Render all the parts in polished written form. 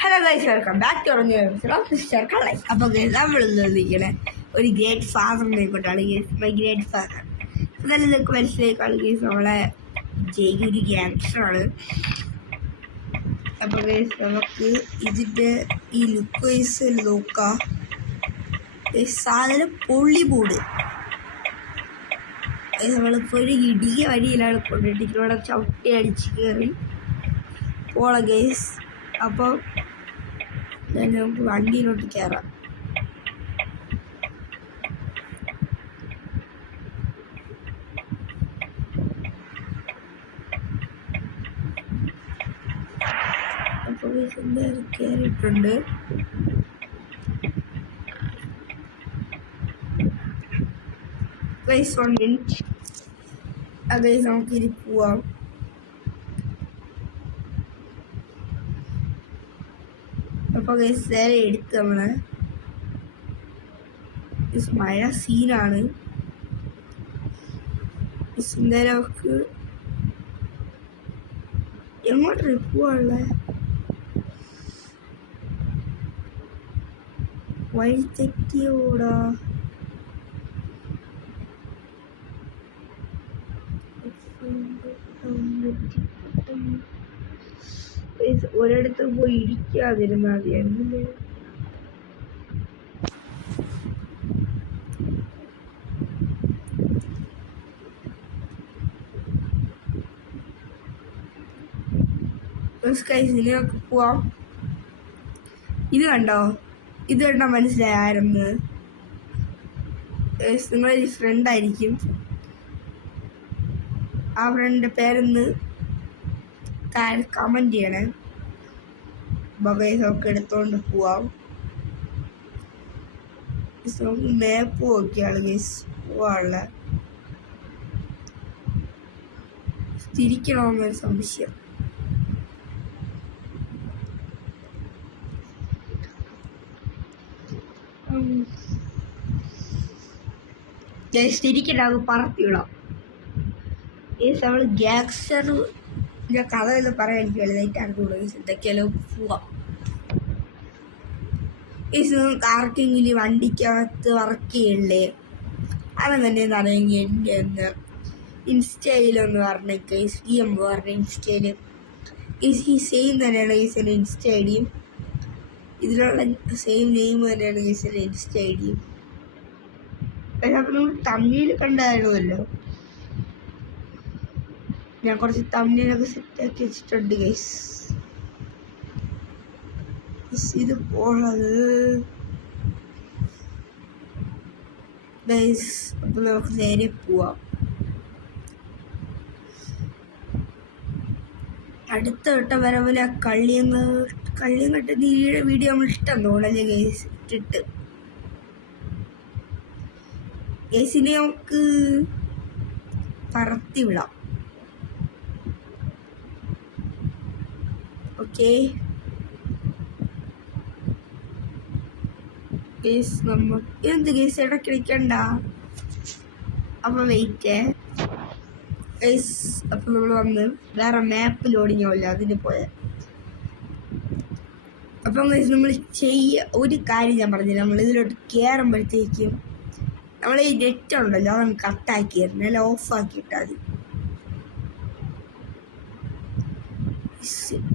Hello guys, welcome back to mister Kalai. അപ്പോൾ നമ്മൾ നിൽക്കണേ ഒരു ഗ്രേറ്റ് ഫാദറിനെ കൊണ്ടാണ്. മൈ ഗ്രേറ്റ് ഫാദർ അതെല്ലാം നിങ്ങൾക്ക് മനസ്സിലാക്കാണ്. ഗൈസ് നമ്മളെ ജയിലൊരു ഗ്യാങ്സ്റ്ററാണ്. അപ്പോൾ ഗൈസ് നമുക്ക് ഇതിൻ്റെ ഈ ലുക്ക് വൈസ് നോക്കാം. സാധനം പൊള്ളി ബോർഡ് നമ്മളിപ്പോൾ ഒരു ഇടിയ വഴിയിലാണ് കൊണ്ടിട്ട് ഇവിടെ ചവിട്ടി അടിച്ച് കയറി പോള ഗൈസ്. അപ്പോൾ നമുക്ക് വണ്ടിയിലോട്ട് കയറാം. അപ്പോൾ എന്തായാലും കയറിയിട്ടുണ്ട്. Guys 1 minute. അത് നമുക്കിനി പോവാം. അപ്പോൾ ഗൈസ് നേരെ എടുത്ത് നമ്മള് മഴ സീനാണ്. എന്തായാലും നമുക്ക് എങ്ങോട്ട് പോവാനുള്ള വഴി തെറ്റിയോടാ. ഒരിടത്ത് പോയി ഇരിക്കാതിരുന്നാ മതിയായിരുന്നില്ലേ. ഇതിലേക്ക് പോവാം. ഇത് കണ്ടോ, ഇത് കണ്ടാൽ മനസ്സിലായിരുന്നു നിങ്ങളൊരു ഫ്രണ്ടായിരിക്കും. ആ ഫ്രണ്ടിൻ്റെ പേരൊന്ന് താഴെ കമൻറ്റ് ചെയ്യണേ. ബഗൈസൊക്കെ എടുത്തോണ്ട് പോവാം. നമുക്ക് മാപ്പ് നോക്കിയാണ് ഗൈസ് പോവാനുള്ള. തിരിക്കണമെന്നൊരു സംശയം. തിരിക്കണ്ട, അത് പറത്തിവിടാം. നമ്മൾ ഗ്യാങ്സ്റ്ററിൻ്റെ കഥ എന്ന് പറയാൻ എനിക്ക് വലുതായിട്ടാണ് കൂടുതൽ. എന്തൊക്കെയാലും പോവാം. ആർക്കെങ്കിലും വണ്ടിക്കകത്ത് വർക്ക് ചെയ്യണ്ടേ അതെന്നെ അറിയെങ്കിൽ എൻ്റെ ഒന്ന് ഇൻസ്റ്റയിലൊന്ന് പറഞ്ഞ കേസ് ഈ എം പറഞ്ഞ ഇൻസ്റ്റയിൽ ഈ സെയിം തന്നെയാണ് കേസിൻ്റെ ഇൻസ്റ്റ ഐ ഡിയും. ഇതിലുള്ള സെയിം നെയിം തന്നെയാണ് കേസിൻ്റെ ഇൻസ്റ്റ ഐ ഡിയും. അപ്പോൾ നമ്മൾ തമ്മിൽ കണ്ടായിരുന്നല്ലോ. ഞാൻ കുറച്ച് തമ്മിലൊക്കെ സെറ്റാക്കി വെച്ചിട്ടുണ്ട് ഗൈസ്. ഇത് പോണത് ഗൈസ്. അപ്പോൾ നമുക്ക് നേരെ പോവാം. അടുത്ത വട്ടം വരവില്ല കള്ളിയങ്ങട്ട് നീയുടെ വീഡിയോ നമ്മൾ ഇഷ്ടം തോന്നല്ലേ ഗൈസ്. ഇട്ടിട്ട് ഗൈസിനെ നമുക്ക് പറത്തി വിടാം. ഓക്കെ ഗൈസ്, നമ്മൾ എന്ത് ഗൈസ് ഇടയ്ക്ക് വിളിക്കണ്ട. അപ്പം വെയിറ്റ് ഗൈസ്. അപ്പം നമ്മൾ വന്ന് വേറെ മാപ്പ് ലോഡിങ് ആവില്ല, അതിന് പോയ. അപ്പം ഗൈസ് നമ്മൾ ഒരു കാര്യം ഞാൻ പറഞ്ഞില്ല. നമ്മൾ ഇതിലോട്ട് കയറുമ്പോഴത്തേക്കും നമ്മൾ ഈ നെറ്റ് ഉണ്ടല്ലോ അതൊന്ന് കട്ടാക്കിയിരുന്നു, അല്ല ഓഫാക്കിയിട്ടാൽ മതി.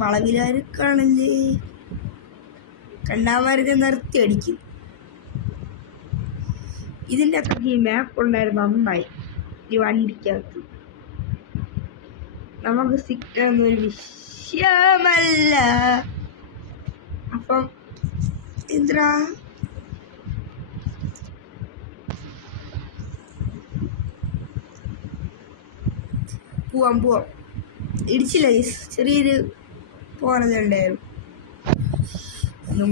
വളവിലാർക്കാണല്ലേ കണ്ടാമാരൊക്കെ നിർത്തി അടിക്കും. ഇതിൻ്റെ അകത്ത് ഈ മാപ്പ് ഉണ്ടായിരുന്നു നന്നായി. ഈ വണ്ടിക്കകത്ത് നമുക്ക് സിഗ്നലൊരു വിഷയമല്ല. അപ്പം എന്താ പോവാം. ഇടിച്ചില്ല, ചെറിയൊരു പോറതുണ്ടായിരുന്നു.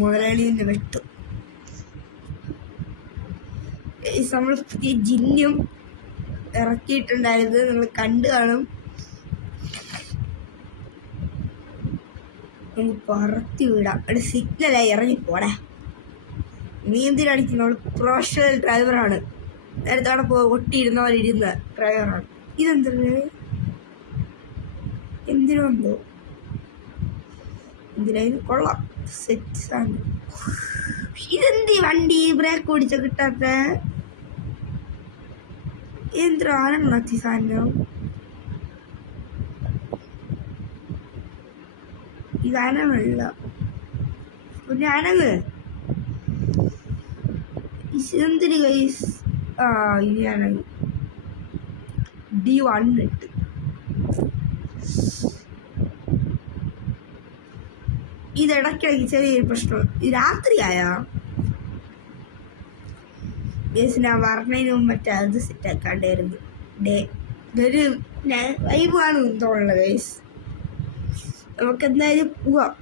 മുതലാളിന്ന് വെട്ടു. നമ്മൾ പുതിയ ജിന്നും ഇറക്കിയിട്ടുണ്ടായത് നിങ്ങൾ കണ്ടു കാണും. നമുക്ക് പറത്തി വിടാം. അവിടെ സിഗ്നലായി ഇറങ്ങിപ്പോടെ. നീ എന്തിനടിക്കുന്നു? അവൾ പ്രൊഫഷണൽ ഡ്രൈവറാണ്. നേരത്തെ അവിടെ ഒട്ടിയിരുന്നവരിരുന്ന ഡ്രൈവറാണ്. ഇതെന്താണ് എന്തിനുണ്ടോ ഇതിനായിരുന്നു കൊള്ളാം. സെറ്റ് സാധനം. ഇതെന്ത് വണ്ടി ബ്രേക്ക് ഓടിച്ച കിട്ടാത്ത എന്ത്ര ആനത്തി സാധനം. ഇതനങ്ങല്ല പിന്നെ അനങ്ങ് എന്തിന് ഗൈസ്. ഇനി അനങ്ങ് D1 ഇട്ട് ഇതിടയ്ക്കിടയ്ക്ക് ചെറിയൊരു പ്രശ്നം. രാത്രിയായാ ഗൈസ് ഞാൻ പറഞ്ഞതിന് മുമ്പ് മറ്റേ അത് സെറ്റാക്കാണ്ടായിരുന്നു. ഇതൊരു വൈബ് കാണും തോന്നുന്നത് ഗൈസ്. നമുക്ക് എന്തായാലും പോവാം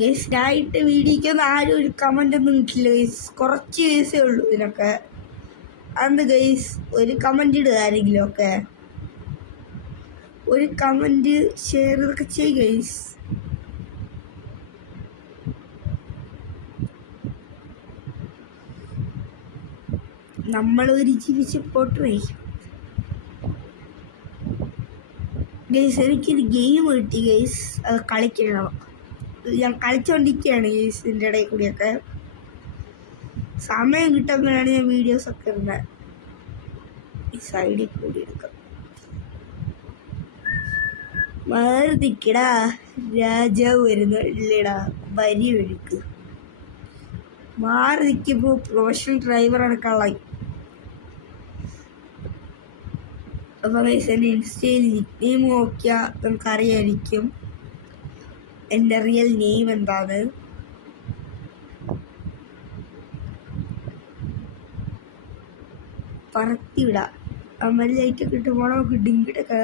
ഗൈസ്. ഞാനിട്ട് വീഡിയോക്കൊന്നും ആരും ഒരു കമൻ്റ് ഒന്നും കിട്ടില്ല ഗൈസ്. കുറച്ച് ദിവസമേ ഉള്ളൂ ഇതിനൊക്കെ. അന്ന് ഗൈസ് ഒരു കമൻ്റ് ഇടുക ആരെങ്കിലും ഒക്കെ. ഒരു കമൻ്റ് ഷെയർ ഇതൊക്കെ ചെയ്യും ഗൈസ്. നമ്മളൊരു ജീവിച്ച് പോട്ടേ ഗൈസ്. എനിക്കൊരു ഗെയിം കിട്ടി ഗൈസ്. അത് കളിക്കണം. ഞാൻ കളിച്ചോണ്ടിരിക്കുകയാണ് ഗൈസ്. ഇതിൻ്റെ ഇടയിൽ കൂടിയൊക്കെ സമയം കിട്ടുമ്പോഴാണ് ഞാൻ വീഡിയോസൊക്കെ ഇടുന്നത്. ഈ സൈഡിൽ കൂടി എടുക്കാം. മാറിക്കടാ രാജാവ് വരുന്നില്ലടാ. വരി ഒഴുക്ക് മാറി നിൽക്കുമ്പോൾ പ്രൊഫഷണൽ ഡ്രൈവറാണ് കള്ളൻ. അപ്പോൾ ഗൈസ് എൻ്റെ ഇൻസ്റ്റയിൽ നിക് നെയിം നോക്കിയാൽ നമുക്കറിയായിരിക്കും എൻ്റെ റിയൽ നെയിം എന്താണ്. പറത്തിവിടാം. അമ്മയിലേക്ക് കിട്ടുമ്പോൾ നമുക്ക് ഡിങ്കിട്ടൊക്കെ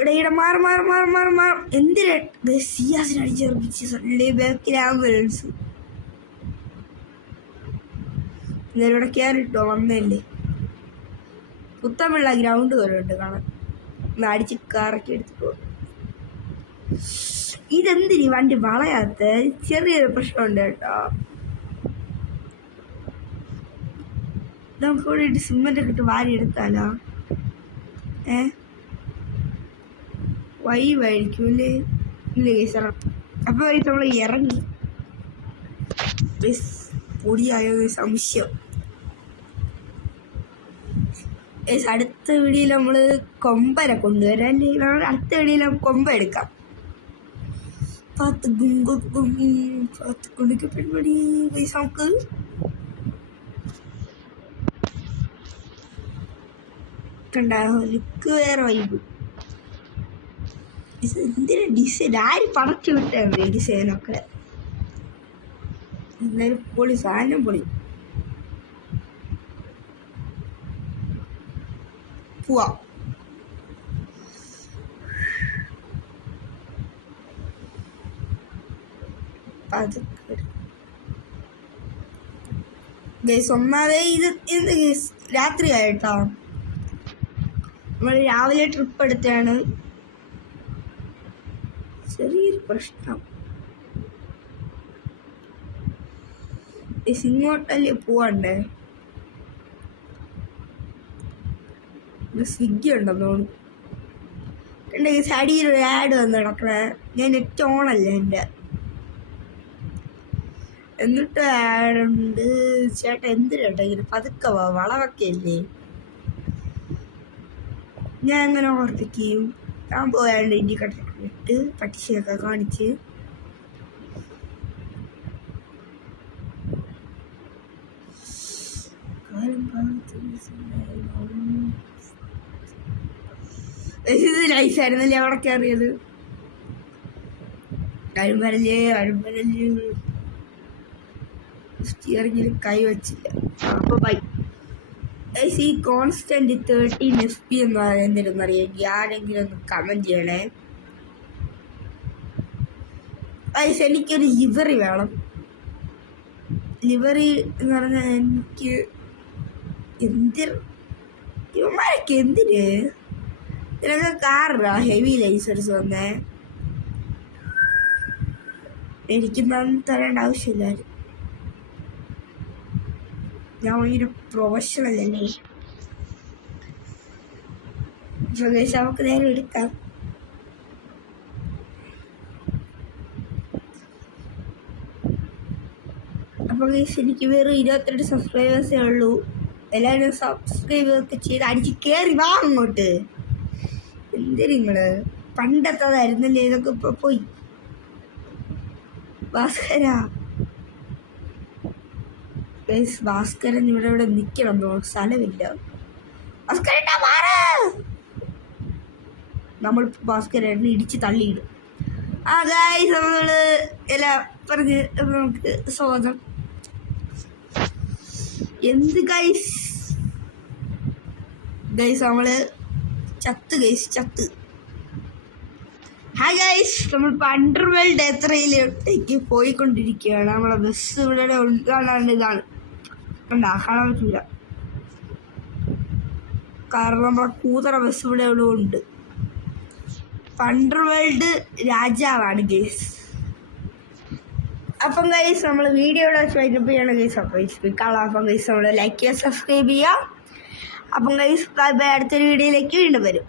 ഇവിടെ മാറി മാറി മാറി മാറി മാറും. എന്തിനാ സിയാസിനെ അടിച്ചേർപ്പിച്ച് ബാക്കിൽ ആംബുലൻസ് ഇവിടെ കയറിട്ടോ വന്നല്ലേ. പുത്തമ്പള്ള ഗ്രൗണ്ട് വരുന്നുണ്ട് കാണാൻ. അടിച്ച് കാറൊക്കെ എടുത്തിട്ടോ. ഇതെന്തിനീ വണ്ടി വളയാത്ത ചെറിയൊരു പ്രശ്നമുണ്ട് കേട്ടോ. നമുക്ക് ഇവിടെ സിമെന്റ് ഒക്കെ ഇട്ട് വാരി എടുത്താലോ? വൈവായിരിക്കും അല്ലേ? ഇല്ല കേസ്. അപ്പൊ നമ്മൾ ഇറങ്ങി പൊടിയായ സംശയം. അടുത്ത വീഡിയോയിൽ നമ്മൾ കൊമ്പനെ കൊണ്ടുവരാൻ. അടുത്ത വീഡിയോയിൽ കൊമ്പ എടുക്കാം. പെൺപടി നമുക്ക് ലുക്ക് വേറെ വൈബ്. എന്തിനാ ഡിസൈൻ ആര് പടച്ചു വിട്ടേ ഡിസൈനൊക്കെ. എന്തായാലും പൊളി സാധനം പൊളി. പോവാ. ഒന്നാമതേ ഇത് എന്ത് രാത്രിയായിട്ടോ. നമ്മൾ രാവിലെ ട്രിപ്പ് എടുത്താണ്. ചെറിയൊരു പ്രശ്നം. ഇങ്ങോട്ടല്ലേ പോവാണ്ടേ? സ്വിഗ്ഗി ഉണ്ടെന്നോ എൻ്റെ സൈഡിലൊരു ആഡ് വന്ന് കിടക്കണേ. ഞാൻ നെറ്റ് ഓണല്ല എൻ്റെ. എന്നിട്ട് ആഡുണ്ട്. ചേട്ടാ എന്തിനാട്ടോ ഇങ്ങനെ പതുക്കെ വളവൊക്കെ അല്ലേ? ഞാൻ എങ്ങനെ ഓർപ്പിക്കും? ഞാൻ പോയാണ്ട് ഇൻഡിക്കേറ്റർ ഇട്ട് പട്ടിശയൊക്കെ കാണിച്ച് ഇത് നൈസായിരുന്നല്ലേ അവിടെ കയറിയത്. അഴുമ്പരല്ലേ സ്റ്റിയറിങ്ങിൽ കൈ വച്ചില്ല. അപ്പൊ ബൈ. ഈ കോൺസ്റ്റന്റ് 13 FP എന്ന് പറയുന്നതിലൊന്നും അറിയാമെങ്കിൽ ആരെങ്കിലും ഒന്ന് കമന്റ് ചെയ്യണേ. എനിക്കൊരു ലിവറി വേണം. ലിവറി എന്ന് പറഞ്ഞാൽ എനിക്ക് ഇവന്മാരൊക്കെ എന്തിന് ഇതിനൊക്കെ കാറാ ഹെവി ലൈസൻസ് വന്നേ. എനിക്ക് തരേണ്ട ആവശ്യമില്ലായിരുന്നു. ഞാൻ ഭയങ്കര പ്രൊഫഷണൽ അല്ലേ. നമുക്ക് നേരെ എടുക്കാം. അപ്പോൾ എനിക്ക് വെറും 22 സബ്സ്ക്രൈബേഴ്സേ ഉള്ളൂ. എല്ലാവരും സബ്സ്ക്രൈബ് ഒക്കെ ചെയ്ത് അടിച്ച് കയറി വാ അങ്ങോട്ട്. എന്ത് നിങ്ങള് പണ്ടത്തതായിരുന്നല്ലേ, ഇതൊക്കെ ഇപ്പൊ പോയി. ഭാസ്കരൻ ഇവിടെ നിക്കണം, സ്ഥലമില്ല. നമ്മൾ ഭാസ്കരൻ ഇടിച്ച് തള്ളിയിടും. ഗൈസ് നമ്മള് എല്ലാം പറഞ്ഞ് നമുക്ക് സ്വാഗതം. എന്ത് ഗൈസ് നമ്മള് ചത്ത്. ഹായ് ഗൈസ്, നമ്മൾ അണ്ടർവേൾഡ് യാത്രയിലേക്ക് പോയിക്കൊണ്ടിരിക്കുകയാണ്. നമ്മളെ ബസ് ഇവിടെ ഉൾക്കാണാണ്ട് ഇതാണ് കാണാൻ പറ്റില്ല, കാരണം നമ്മളെ കൂതറ ബസ് ഇവിടെ ഉണ്ട്. അണ്ടർവേൾഡ് രാജാവാണ് ഗൈസ്. അപ്പം ഗൈസ് നമ്മൾ വീഡിയോയുടെ വൈൻഡപ്പ് ചെയ്യണം ഗൈസ്. അപ്പം ഗൈസ് നമ്മൾ ലൈക്ക് ചെയ്യുക, സബ്സ്ക്രൈബ് ചെയ്യുക. അപ്പം ഗൈസ് ബൈ ബൈ. അടുത്തൊരു വീഡിയോയിലേക്ക് വീണ്ടും വരും.